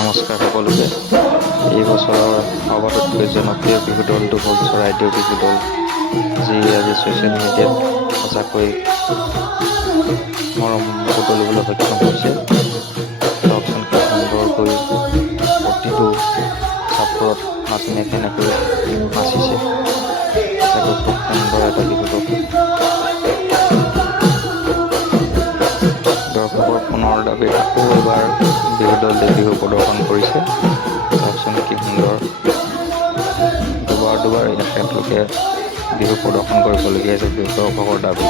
নমস্কাৰ সকলোকে। এই বছৰৰ সবাতোতকৈ জনপ্ৰিয় বিহু দলটো হ'ল চৰাইদেউ বিহু দল, যি আজি ছ'চিয়েল মিডিয়াত সঁচাকৈ মৰম বুটলিবলৈ সক্ষম হৈছে। চাওকচোন কি সুন্দৰকৈ প্ৰতিটো চাপৰত নাচনীয়ে কেনেকৈ নাচিছে। সঁচাকৈ খুব সুন্দৰ এটা বিহু দল। দৰ্শকৰ পুনৰ দাবীত আকৌ এবাৰ বিহু দলটোৱে বিহু প্ৰদৰ্শন কৰিছে। চাওকচোন কি সুন্দৰ। দুবাৰ এখেতলোকে বিহু প্ৰদৰ্শন কৰিবলগীয়া হৈছে দৰ্শকৰ দাবী।